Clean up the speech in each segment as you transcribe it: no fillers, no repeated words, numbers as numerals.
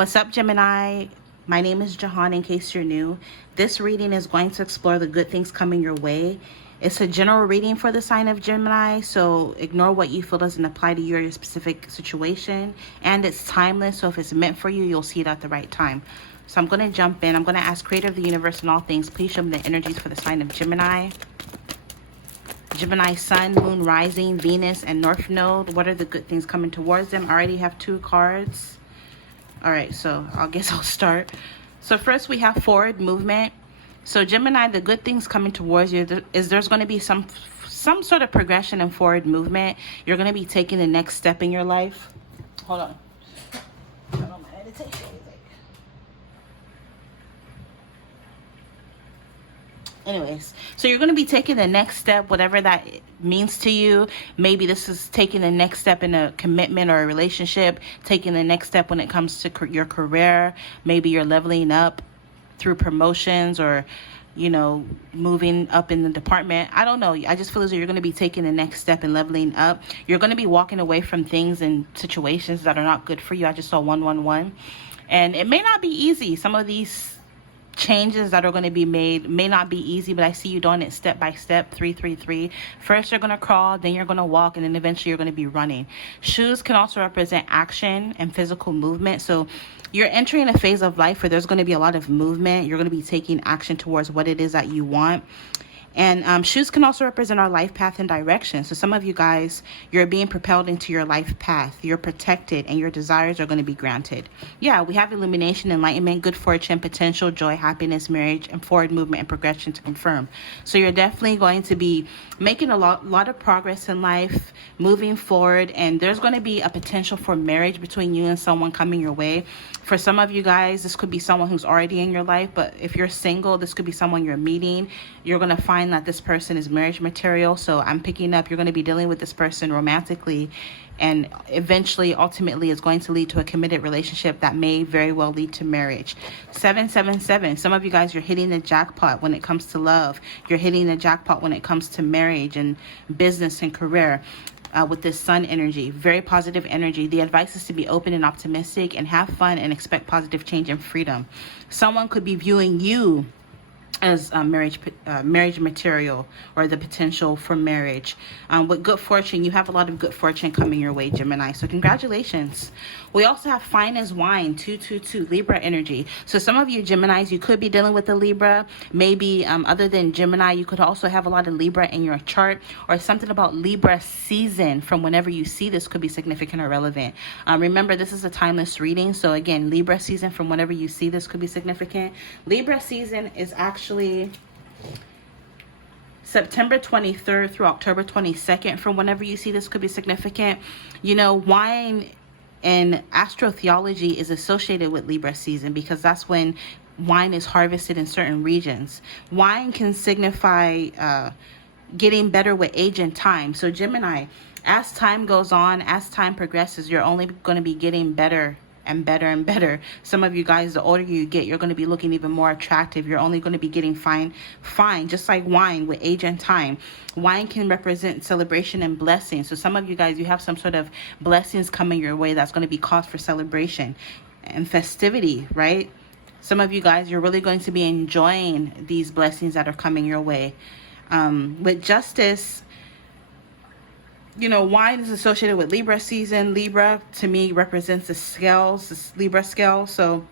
What's up, Gemini? My name is Jehan, in case you're new. This reading is going to explore the good things coming your way. It's a general reading for the sign of Gemini, so ignore what you feel doesn't apply to you or your specific situation. And it's timeless, so if it's meant for you, you'll see it at the right time. So I'm going to jump in. I'm going to ask Creator of the Universe and all things, please show me the energies for the sign of Gemini. Gemini, Sun, Moon, Rising, Venus, and North Node. What are the good things coming towards them? I already have 2 cards. All right, so I guess I'll start. So first we have forward movement. So Gemini, the good things coming towards you is there's going to be some sort of progression and forward movement. You're going to be taking the next step in your life. Hold on. Turn on my meditation music. Anyways, so you're going to be taking the next step, whatever that means to you. Maybe this is taking the next step in a commitment or a relationship, taking the next step when it comes to your career. Maybe you're leveling up through promotions or, you know, moving up in the department. I don't know. I just feel as though you're going to be taking the next step and leveling up. You're going to be walking away from things and situations that are not good for you. I just saw 111. And it may not be easy. Some of these changes that are going to be made may not be easy, but I see you doing it step by step. 333. First you're going to crawl, then you're going to walk, and then eventually you're going to be running. Shoes can also represent action and physical movement. So you're entering a phase of life where there's going to be a lot of movement. You're going to be taking action towards what it is that you want. And shoes can also represent our life path and direction. So some of you guys, you're being propelled into your life path. You're protected and your desires are going to be granted. Yeah, we have illumination, enlightenment, good fortune, potential, joy, happiness, marriage, and forward movement and progression to confirm. So you're definitely going to be making a lot of progress in life, moving forward. And there's going to be a potential for marriage between you and someone coming your way. For some of you guys, this could be someone who's already in your life. But if you're single, this could be someone you're meeting. You're going to find that this person is marriage material. So I'm picking up, you're going to be dealing with this person romantically, and eventually, ultimately, it's going to lead to a committed relationship that may very well lead to marriage. 777. Some of you guys, you're hitting the jackpot when it comes to love. You're hitting the jackpot when it comes to marriage and business and career. With this sun energy, very positive energy. The advice is to be open and optimistic and have fun and expect positive change and freedom. Someone could be viewing you as marriage material, or the potential for marriage. With good fortune, you have a lot of good fortune coming your way, Gemini. So congratulations. We also have fine as wine, 222, Libra energy. So some of you Geminis, you could be dealing with a Libra. Maybe other than Gemini, you could also have a lot of Libra in your chart, or something about Libra season from whenever you see this could be significant or relevant. Remember, this is a timeless reading. So again, Libra season from whenever you see this could be significant. Libra season is actually September 23rd through October 22nd. From whenever you see this could be significant. You know, wine and astrotheology is associated with Libra season because that's when wine is harvested in certain regions. Wine can signify getting better with age and time. So Gemini, as time goes on, as time progresses, you're only going to be getting better and better and better. Some of you guys, the older you get, you're going to be looking even more attractive. You're only going to be getting fine, just like wine with age and time. Wine can represent celebration and blessing. So some of you guys, you have some sort of blessings coming your way that's going to be cause for celebration and festivity, right? Some of you guys, you're really going to be enjoying these blessings that are coming your way. With justice, you know, wine is associated with Libra season. Libra, to me, represents the scales, this Libra scale. So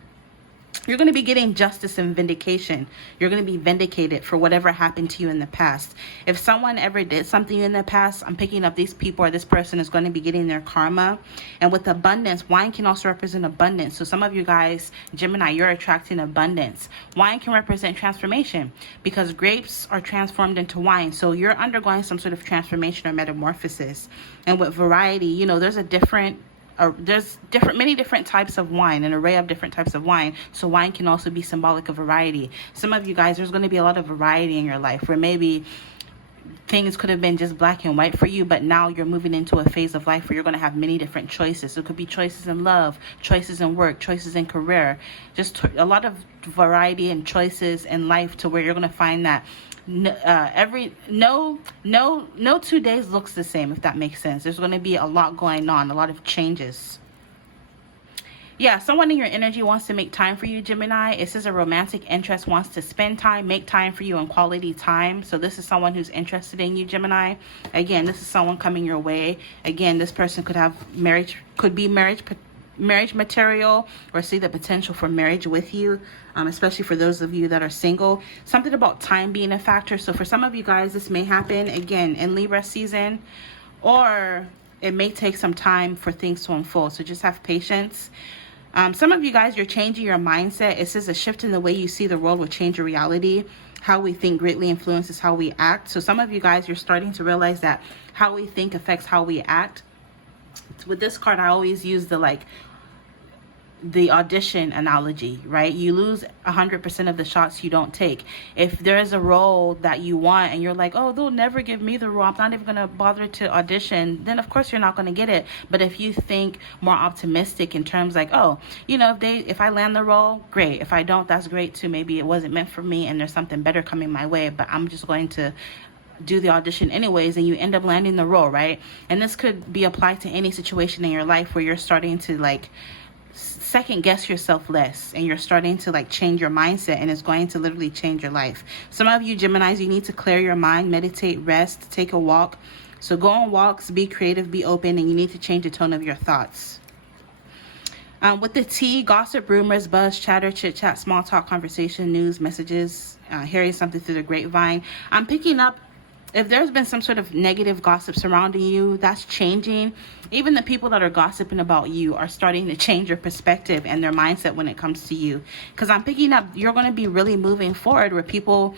you're going to be getting justice and vindication. You're going to be vindicated for whatever happened to you in the past. If someone ever did something in the past, I'm picking up these people, or this person is going to be getting their karma. And with abundance, wine can also represent abundance. So some of you guys, Gemini, you're attracting abundance. Wine can represent transformation because grapes are transformed into wine. So you're undergoing some sort of transformation or metamorphosis. And with variety, you know, there's many different types of wine, an array of different types of wine. So wine can also be symbolic of variety. Some of you guys, there's going to be a lot of variety in your life where maybe things could have been just black and white for you, but now you're moving into a phase of life where you're going to have many different choices. So it could be choices in love, choices in work, choices in career, just a lot of variety and choices in life, to where you're going to find that no 2 days looks the same, if that makes sense. There's going to be a lot going on, a lot of changes. Yeah, someone in your energy wants to make time for you, Gemini. It says a romantic interest wants to spend time, make time for you in quality time. So this is someone who's interested in you, Gemini. Again, this is someone coming your way. Again, this person could have marriage, could be marriage material, or see the potential for marriage with you, especially for those of you that are single. Something about time being a factor. So for some of you guys, this may happen again in Libra season, or it may take some time for things to unfold. So just have patience. Some of you guys, you're changing your mindset. It says a shift in the way you see the world will change your reality. How we think greatly influences how we act. So some of you guys, you're starting to realize that how we think affects how we act. With this card, I always use the audition analogy, right? You lose 100% of the shots you don't take. If there's a role that you want and you're like, oh, they'll never give me the role, I'm not even gonna bother to audition, then of course you're not gonna get it. But if you think more optimistic in terms like, oh, you know, if I land the role, great. If I don't, that's great too. Maybe it wasn't meant for me and there's something better coming my way, but I'm just going to do the audition anyways, and you end up landing the role, right? And this could be applied to any situation in your life where you're starting to like second guess yourself less, and you're starting to like change your mindset, and it's going to literally change your life. Some of you Geminis, you need to clear your mind, meditate, rest, take a walk. So go on walks, be creative, be open, and you need to change the tone of your thoughts. With the T, gossip, rumors, buzz, chatter, chit chat, small talk, conversation, news, messages, hearing something through the grapevine. I'm picking up, if there's been some sort of negative gossip surrounding you, that's changing. Even the people that are gossiping about you are starting to change your perspective and their mindset when it comes to you. Because I'm picking up, you're going to be really moving forward where people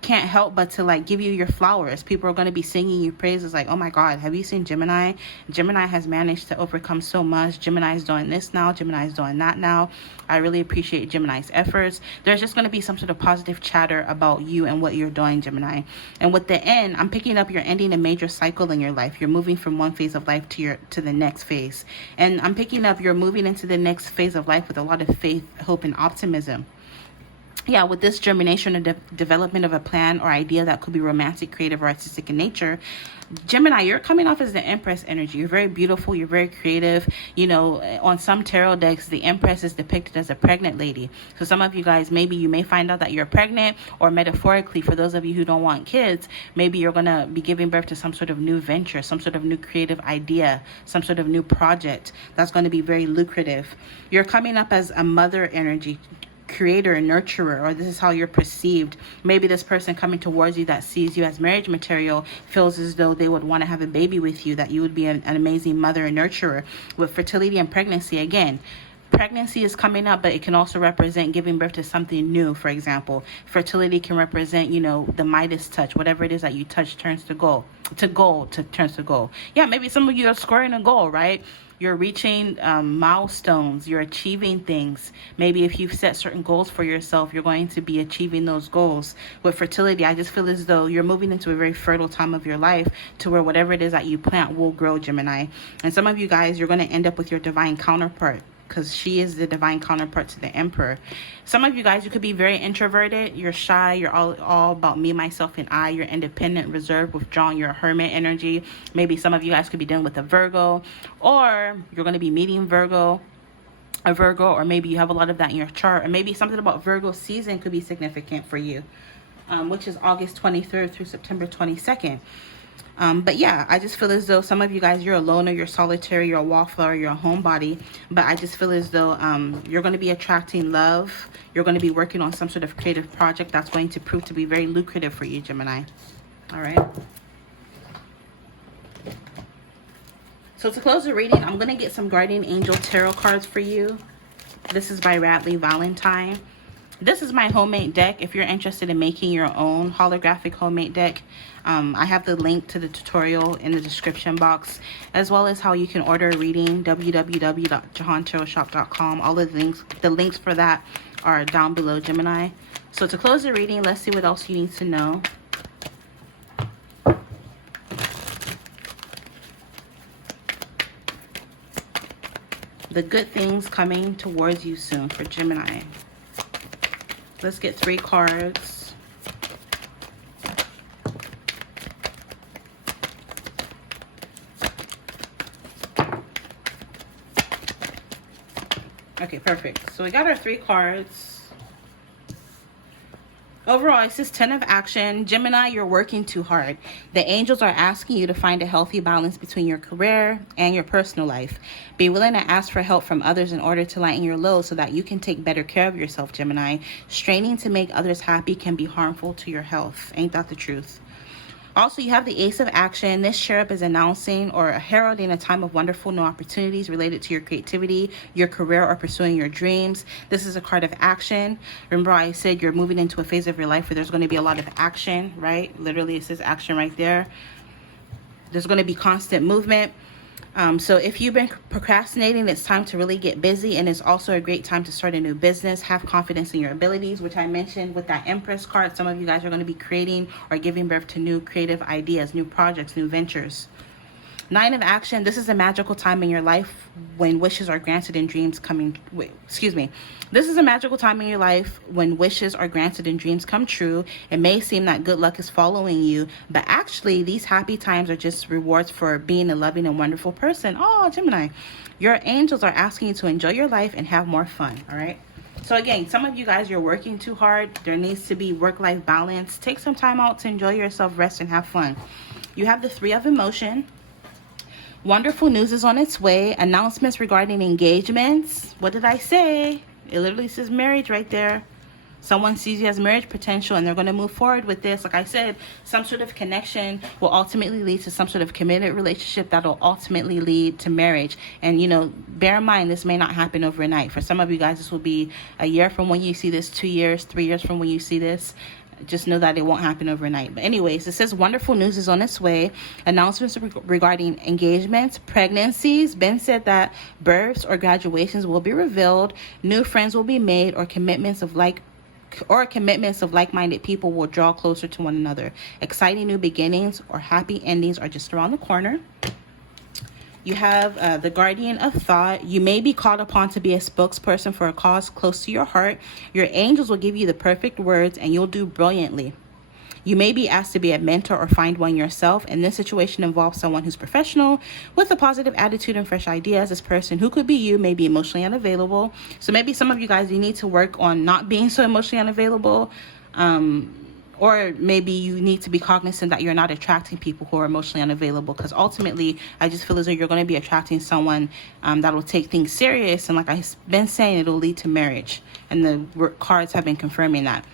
can't help but to like give you your flowers. People are going to be singing you praises like, oh my God, have you seen Gemini? Gemini has managed to overcome so much. Gemini is doing this now. Gemini is doing that now. I really appreciate Gemini's efforts. There's just going to be some sort of positive chatter about you and what you're doing, Gemini. And with the N, I'm picking up you're ending a major cycle in your life. You're moving from one phase of life to the next phase. And I'm picking up you're moving into the next phase of life with a lot of faith, hope, and optimism. Yeah, with this germination or development of a plan or idea that could be romantic, creative, or artistic in nature, Gemini, you're coming off as the Empress energy. You're very beautiful. You're very creative. You know, on some tarot decks, the Empress is depicted as a pregnant lady. So some of you guys, maybe you may find out that you're pregnant, or metaphorically, for those of you who don't want kids, maybe you're going to be giving birth to some sort of new venture, some sort of new creative idea, some sort of new project that's going to be very lucrative. You're coming up as a mother energy, creator and nurturer, or this is how you're perceived. Maybe this person coming towards you that sees you as marriage material feels as though they would want to have a baby with you, that you would be an amazing mother and nurturer. With fertility and pregnancy, again, pregnancy is coming up, but it can also represent giving birth to something new. For example, fertility can represent, you know, the Midas touch. Whatever it is that you touch turns to gold. Turns to gold. Yeah, maybe some of you are scoring a goal, right? You're reaching milestones. You're achieving things. Maybe if you've set certain goals for yourself, you're going to be achieving those goals. With fertility, I just feel as though you're moving into a very fertile time of your life to where whatever it is that you plant will grow, Gemini. And some of you guys, you're going to end up with your divine counterpart, because she is the divine counterpart to the Emperor. Some of you guys, you could be very introverted. You're shy. You're all about me, myself, and I. You're independent, reserved, withdrawn. You're a hermit energy. Maybe some of you guys could be dealing with a Virgo, or you're going to be meeting a Virgo, or maybe you have a lot of that in your chart, or maybe something about Virgo season could be significant for you, which is August 23rd through September 22nd. But yeah, I just feel as though some of you guys, you're a loner, you're solitary, you're a wallflower, you're a homebody. But I just feel as though you're going to be attracting love. You're going to be working on some sort of creative project that's going to prove to be very lucrative for you, Gemini. All right. So to close the reading, I'm going to get some Guardian Angel Tarot cards for you. This is by Radley Valentine. This is my homemade deck. If you're interested in making your own holographic homemade deck, I have the link to the tutorial in the description box, as well as how you can order a reading, www.jehantarotshop.com. All of the links for that are down below, Gemini. So to close the reading, let's see what else you need to know. The good things coming towards you soon for Gemini. Let's get 3 cards. Okay, perfect. So we got our 3 cards. Overall, it says 10 of action. Gemini, you're working too hard. The angels are asking you to find a healthy balance between your career and your personal life. Be willing to ask for help from others in order to lighten your load so that you can take better care of yourself, Gemini. Straining to make others happy can be harmful to your health. Ain't that the truth? Also, you have the Ace of Action. This cherub is announcing or heralding a time of wonderful new opportunities related to your creativity, your career, or pursuing your dreams. This is a card of action. Remember I said you're moving into a phase of your life where there's going to be a lot of action, right? Literally, it says action right there. There's going to be constant movement. So if you've been procrastinating, it's time to really get busy, and it's also a great time to start a new business. Have confidence in your abilities, which I mentioned with that Empress card. Some of you guys are going to be creating or giving birth to new creative ideas, new projects, new ventures. 9 of action. This is a magical time in your life when wishes are granted and dreams coming. This is a magical time in your life when wishes are granted and dreams come true. It may seem that good luck is following you, but actually these happy times are just rewards for being a loving and wonderful person. Oh, Gemini, your angels are asking you to enjoy your life and have more fun. All right. So again, some of you guys, you're working too hard. There needs to be work-life balance. Take some time out to enjoy yourself, rest, and have fun. You have the 3 of emotion. Wonderful news is on its way. Announcements regarding engagements. What did I say? It literally says marriage right there. Someone sees you as marriage potential and they're going to move forward with this. Like I said, some sort of connection will ultimately lead to some sort of committed relationship that will ultimately lead to marriage. And, you know, bear in mind, this may not happen overnight. For some of you guys, this will be a year from when you see this, 2 years, 3 years from when you see this. Just know that it won't happen overnight. But anyways, it says wonderful news is on its way. Announcements regarding engagements, pregnancies. Ben said that births or graduations will be revealed. New friends will be made, or commitments of like-minded people will draw closer to one another. Exciting new beginnings or happy endings are just around the corner. You have the Guardian of Thought. You may be called upon to be a spokesperson for a cause close to your heart. Your angels will give you the perfect words and you'll do brilliantly. You may be asked to be a mentor or find one yourself, and this situation involves someone who's professional with a positive attitude and fresh ideas. This person, who could be you, may be emotionally unavailable. So maybe some of you guys, you need to work on not being so emotionally unavailable. Or maybe you need to be cognizant that you're not attracting people who are emotionally unavailable, because ultimately I just feel as though you're going to be attracting someone that will take things serious, and like I've been saying, it'll lead to marriage, and the cards have been confirming that.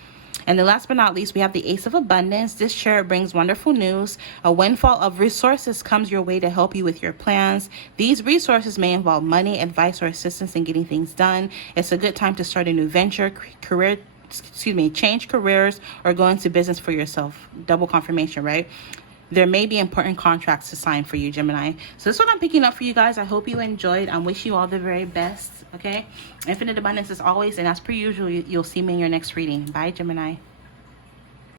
And then last but not least, we have the Ace of Abundance. This cherub brings wonderful news. A windfall of resources comes your way to help you with your plans. These resources may involve money, advice, or assistance in getting things done. It's a good time to start a new venture, change careers, or go into business for yourself. Double confirmation, right? There may be important contracts to sign for you, Gemini. So this is what I'm picking up for you guys. I hope you enjoyed. I wish you all the very best, okay? Infinite abundance as always, and as per usual, you'll see me in your next reading. Bye, Gemini.